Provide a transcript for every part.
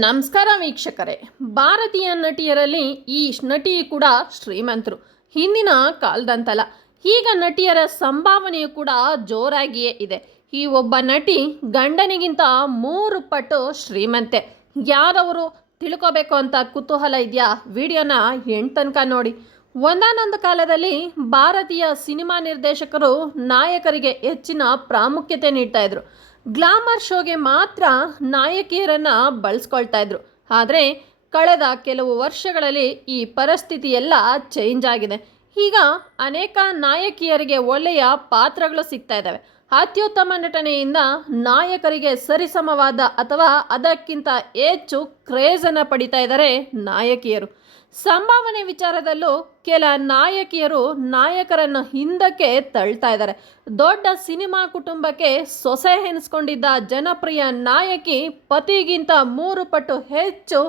ನಮಸ್ಕಾರ ವೀಕ್ಷಕರೇ. ಭಾರತೀಯ ನಟಿಯರಲ್ಲಿ ಈ ನಟಿ ಕೂಡ ಶ್ರೀಮಂತರು. ಹಿಂದಿನ ಕಾಲದಂತಲ್ಲ. ಈಗ ನಟಿಯರ ಸಂಭಾವನೆಯು ಕೂಡ ಜೋರಾಗಿಯೇ ಇದೆ. ಈ ಒಬ್ಬ ನಟಿ ಗಂಡನಿಗಿಂತ ಮೂರು ಪಟ್ಟು ಶ್ರೀಮಂತೆ. ಯಾರವರು ತಿಳ್ಕೋಬೇಕು ಅಂತ ಕುತೂಹಲ ಇದೆಯಾ? ವಿಡಿಯೋನ ಎಂಟು ತನಕ ನೋಡಿ. ಒಂದಾನೊಂದು ಕಾಲದಲ್ಲಿ ಭಾರತೀಯ ಸಿನಿಮಾ ನಿರ್ದೇಶಕರು ನಾಯಕರಿಗೆ ಹೆಚ್ಚಿನ ಪ್ರಾಮುಖ್ಯತೆ ನೀಡ್ತಾ ಇದ್ರು. ಗ್ಲಾಮರ್ ಶೋಗೆ ಮಾತ್ರ ನಾಯಕಿಯರನ್ನ ಬಳಸ್ಕೊಳ್ತಾ ಇದ್ರು. ಆದರೆ ಕಳೆದ ಕೆಲವು ವರ್ಷಗಳಲ್ಲಿ ಈ ಪರಿಸ್ಥಿತಿ ಎಲ್ಲ ಚೇಂಜ್ ಆಗಿದೆ. ಈಗ ಅನೇಕ ನಾಯಕಿಯರಿಗೆ ಒಳ್ಳೆಯ ಪಾತ್ರಗಳು ಸಿಗ್ತಾ ಇದ್ದಾವೆ. ಅತ್ಯುತ್ತಮ ನಟನೆಯಿಂದ ನಾಯಕರಿಗೆ ಸರಿಸಮವಾದ ಅಥವಾ ಅದಕ್ಕಿಂತ ಹೆಚ್ಚು ಕ್ರೇಜನ್ನು ಪಡಿತಾ ಇದ್ದಾರೆ ನಾಯಕಿಯರು. ಸಂಭಾವನೆ ವಿಚಾರದಲ್ಲೂ ಕೆಲ ನಾಯಕಿಯರು ನಾಯಕರನ್ನು ಹಿಂದಕ್ಕೆ ತಳ್ತಾ ಇದ್ದಾರೆ. ದೊಡ್ಡ ಸಿನಿಮಾ ಕುಟುಂಬಕ್ಕೆ ಸೊಸೆ ಎನಿಸ್ಕೊಂಡಿದ್ದ ಜನಪ್ರಿಯ ನಾಯಕಿ ಪತಿಗಿಂತ ಮೂರು ಪಟ್ಟು ಹೆಚ್ಚು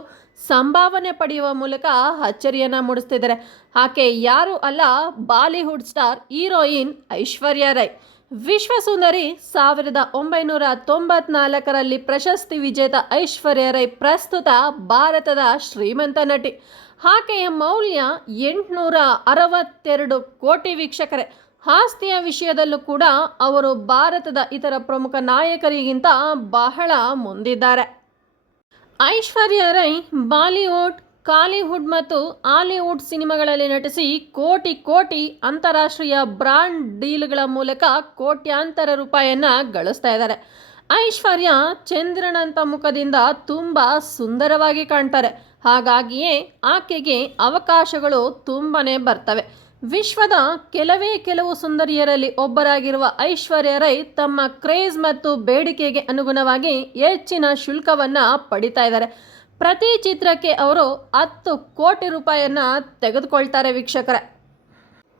ಸಂಭಾವನೆ ಪಡೆಯುವ ಮೂಲಕ ಅಚ್ಚರಿಯನ್ನ ಮೂಡಿಸ್ತಿದ್ದಾರೆ ಆಕೆ ಯಾರು ಅಲ್ಲ, Bollywood star heroine Aishwarya Rai. ವಿಶ್ವಸುಂದರಿ ಸಾವಿರದ ಒಂಬೈನೂರ ತೊಂಬತ್ನಾಲ್ಕರಲ್ಲಿ ಪ್ರಶಸ್ತಿ ವಿಜೇತ ಐಶ್ವರ್ಯ ರೈ ಪ್ರಸ್ತುತ ಭಾರತದ ಶ್ರೀಮಂತ ನಟಿ. ಆಕೆಯ ಮೌಲ್ಯ ಎಂಟುನೂರ ಅರವತ್ತೆರಡು ಕೋಟಿ ವೀಕ್ಷಕರೇ. ಆಸ್ತಿಯ ವಿಷಯದಲ್ಲೂ ಕೂಡ ಅವರು ಭಾರತದ ಇತರ ಪ್ರಮುಖ ನಾಯಕರಿಗಿಂತ ಬಹಳ ಮುಂದಿದ್ದಾರೆ. ಐಶ್ವರ್ಯ ರೈ ಬಾಲಿವುಡ್ ಕಾಲಿವುಡ್ ಮತ್ತು ಆಲಿವುಡ್ ಸಿನಿಮಾಗಳಲ್ಲಿ ನಟಿಸಿ ಕೋಟಿ ಕೋಟಿ ಅಂತಾರಾಷ್ಟ್ರೀಯ ಬ್ರಾಂಡ್ ಡೀಲ್ಗಳ ಮೂಲಕ ಕೋಟ್ಯಾಂತರ ರೂಪಾಯಿಯನ್ನು ಗಳಿಸ್ತಾ ಇದ್ದಾರೆ. ಐಶ್ವರ್ಯ ಚಂದ್ರನಂತ ಮುಖದಿಂದ ತುಂಬ ಸುಂದರವಾಗಿ ಕಾಣ್ತಾರೆ. ಹಾಗಾಗಿಯೇ ಆಕೆಗೆ ಅವಕಾಶಗಳು ತುಂಬನೇ ಬರ್ತವೆ. ವಿಶ್ವದ ಕೆಲವೇ ಕೆಲವು ಸುಂದರಿಯರಲ್ಲಿ ಒಬ್ಬರಾಗಿರುವ ಐಶ್ವರ್ಯ ರೈ ತಮ್ಮ ಕ್ರೇಜ್ ಮತ್ತು ಬೇಡಿಕೆಗೆ ಅನುಗುಣವಾಗಿ ಹೆಚ್ಚಿನ ಶುಲ್ಕವನ್ನು ಪಡಿತಾ ಇದ್ದಾರೆ. ಪ್ರತಿ ಚಿತ್ರಕ್ಕೆ ಅವರು ಹತ್ತು ಕೋಟಿ ರೂಪಾಯಿಯನ್ನು ತೆಗೆದುಕೊಳ್ತಾರೆ ವೀಕ್ಷಕರೇ.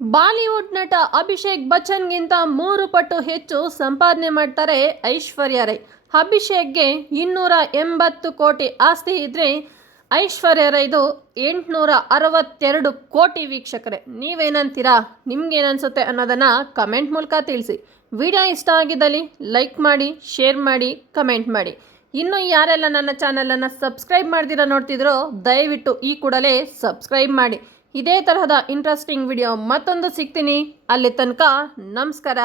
ಬಾಲಿವುಡ್ ನಟ ಅಭಿಷೇಕ್ ಬಚ್ಚನ್ಗಿಂತ ಮೂರು ಪಟ್ಟು ಹೆಚ್ಚು ಸಂಪಾದನೆ ಮಾಡ್ತಾರೆ ಐಶ್ವರ್ಯ ರೈ. ಅಭಿಷೇಕ್ಗೆ ಇನ್ನೂರ ಎಂಬತ್ತು ಕೋಟಿ ಆಸ್ತಿ ಇದ್ದರೆ ಐಶ್ವರ್ಯ ರೈದು ಎಂಟುನೂರ ಅರವತ್ತೆರಡು ಕೋಟಿ ವೀಕ್ಷಕರೇ. ನೀವೇನಂತೀರಾ? ನಿಮ್ಗೇನನ್ಸುತ್ತೆ ಅನ್ನೋದನ್ನು ಕಮೆಂಟ್ ಮೂಲಕ ತಿಳಿಸಿ. ವಿಡಿಯೋ ಇಷ್ಟ ಆಗಿದ್ದಲ್ಲಿ ಲೈಕ್ ಮಾಡಿ, ಶೇರ್ ಮಾಡಿ, ಕಮೆಂಟ್ ಮಾಡಿ. ಇನ್ನು ಯಾರೆಲ್ಲ ನನ್ನ ಚಾನಲನ್ನು ಸಬ್ಸ್ಕ್ರೈಬ್ ಮಾಡ್ದಿರ ನೋಡ್ತಿದ್ರೋ, ದಯವಿಟ್ಟು ಈ ಕೂಡಲೇ ಸಬ್ಸ್ಕ್ರೈಬ್ ಮಾಡಿ. ಇದೇ ತರಹದ ಇಂಟ್ರೆಸ್ಟಿಂಗ್ ವಿಡಿಯೋ ಮತ್ತೊಂದು ಸಿಗ್ತೀನಿ. ಅಲ್ಲಿ ತನಕ ನಮಸ್ಕಾರ.